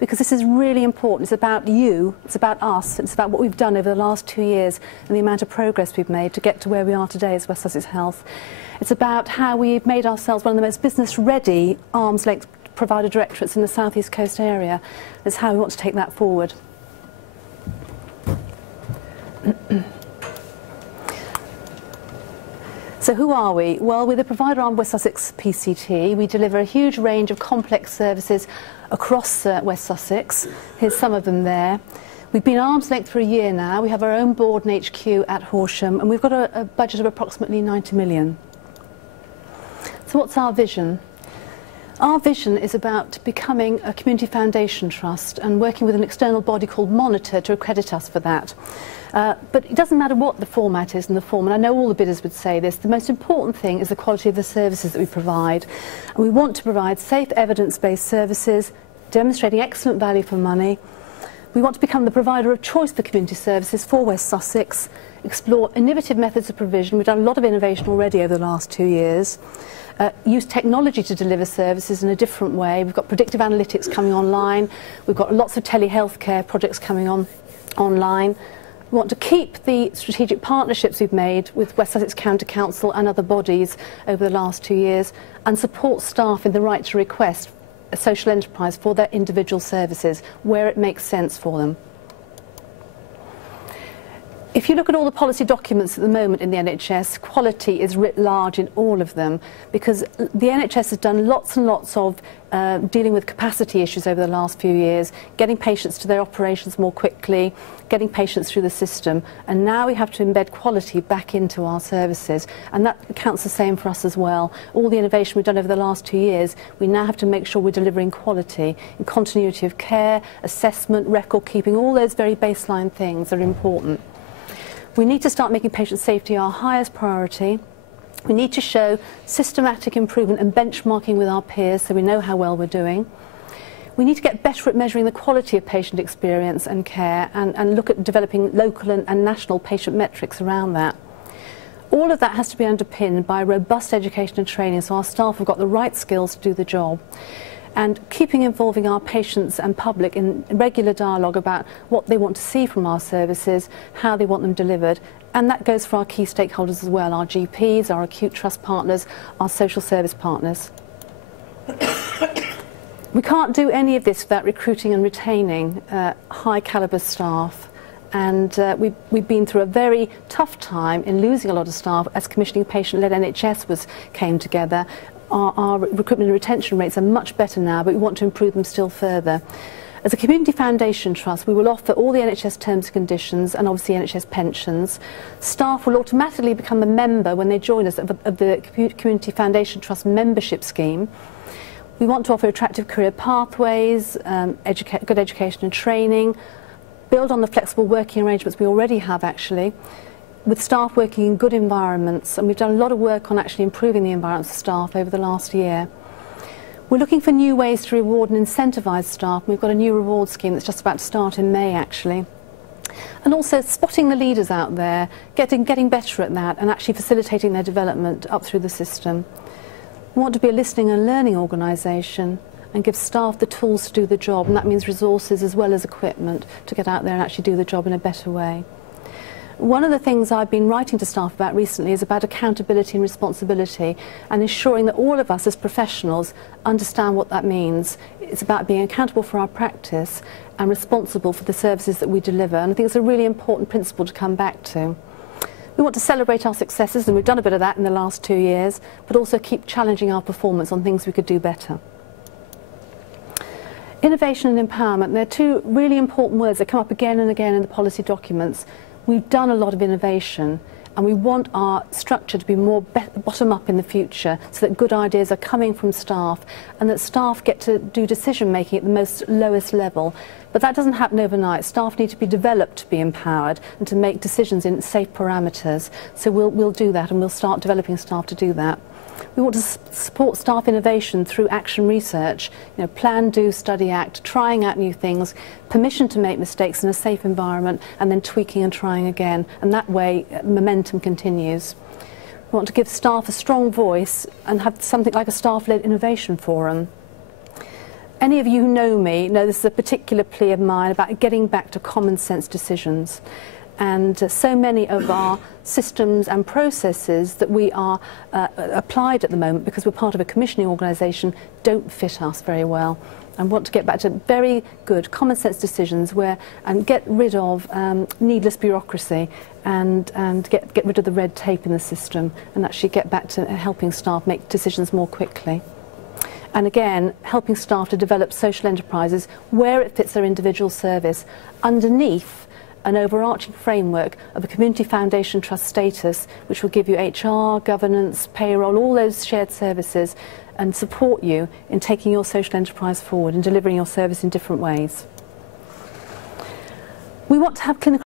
because this is really important. It's about you, it's about us, it's about what we've done over the last 2 years and the amount of progress we've made to get to where we are today as West Sussex Health. It's about how we've made ourselves one of the most business-ready arm's-length provider directorates in the South East Coast area. It's how we want to take that forward. So who are we? Well, we're the provider arm of West Sussex PCT. We deliver a huge range of complex services across West Sussex. Here's some of them there. We've been arm's length for a year now. We have our own board and HQ at Horsham, and we've got a budget of approximately 90 million. So what's our vision? Our vision is about becoming a community foundation trust and working with an external body called Monitor to accredit us for that. But it doesn't matter what the format is and the form, and I know all the bidders would say this, the most important thing is the quality of the services that we provide. And we want to provide safe, evidence-based services, demonstrating excellent value for money. We want to become the provider of choice for community services for West Sussex, explore innovative methods of provision. We've done a lot of innovation already over the last 2 years. Use technology to deliver services in a different way. We've got predictive analytics coming online. We've got lots of telehealthcare projects coming online. We want to keep the strategic partnerships we've made with West Sussex County Council and other bodies over the last 2 years and support staff in the right to request a social enterprise for their individual services where it makes sense for them. If you look at all the policy documents at the moment in the NHS, quality is writ large in all of them because the NHS has done lots and lots of dealing with capacity issues over the last few years, getting patients to their operations more quickly, getting patients through the system, and now we have to embed quality back into our services, and that counts the same for us as well. All the innovation we've done over the last 2 years, we now have to make sure we're delivering quality in continuity of care, assessment, record keeping, all those very baseline things are important. We need to start making patient safety our highest priority. We need to show systematic improvement and benchmarking with our peers so we know how well we're doing. We need to get better at measuring the quality of patient experience and care and look at developing local and national patient metrics around that. All of that has to be underpinned by robust education and training so our staff have got the right skills to do the job. And keeping involving our patients and public in regular dialogue about what they want to see from our services, how they want them delivered, and that goes for our key stakeholders as well, our GPs, our acute trust partners, our social service partners. We can't do any of this without recruiting and retaining high calibre staff, and we've been through a very tough time in losing a lot of staff as commissioning patient-led NHS came together. Our recruitment and retention rates are much better now, but we want to improve them still further. As a community foundation trust, we will offer all the NHS terms and conditions and obviously NHS pensions. Staff will automatically become a member when they join us of the Community Foundation Trust membership scheme. We want to offer attractive career pathways, good education and training, build on the flexible working arrangements we already have actually, with staff working in good environments, and we've done a lot of work on actually improving the environments of staff over the last year. We're looking for new ways to reward and incentivise staff, and we've got a new reward scheme that's just about to start in May actually. And also spotting the leaders out there, getting better at that and actually facilitating their development up through the system. We want to be a listening and learning organisation and give staff the tools to do the job, and that means resources as well as equipment to get out there and actually do the job in a better way. One of the things I've been writing to staff about recently is about accountability and responsibility and ensuring that all of us as professionals understand what that means. It's about being accountable for our practice and responsible for the services that we deliver, and I think it's a really important principle to come back to. We want to celebrate our successes, and we've done a bit of that in the last 2 years, but also keep challenging our performance on things we could do better. Innovation and empowerment, they're two really important words that come up again and again in the policy documents. We've done a lot of innovation and we want our structure to be more bottom-up in the future so that good ideas are coming from staff and that staff get to do decision-making at the most lowest level. But that doesn't happen overnight. Staff need to be developed to be empowered and to make decisions in safe parameters. So we'll do that, and we'll start developing staff to do that. We want to support staff innovation through action research, plan, do, study, act, trying out new things, permission to make mistakes in a safe environment, and then tweaking and trying again. And that way, momentum continues. We want to give staff a strong voice and have something like a staff-led innovation forum. Any of you who know me know this is a particular plea of mine about getting back to common sense decisions. And so many of our systems and processes that we are applied at the moment, because we're part of a commissioning organisation, don't fit us very well. And want to get back to very good common sense decisions and get rid of needless bureaucracy and get rid of the red tape in the system, and actually get back to helping staff make decisions more quickly. And again, helping staff to develop social enterprises where it fits their individual service underneath an overarching framework of a community foundation trust status, which will give you HR, governance, payroll, all those shared services, and support you in taking your social enterprise forward and delivering your service in different ways. We want to have clinical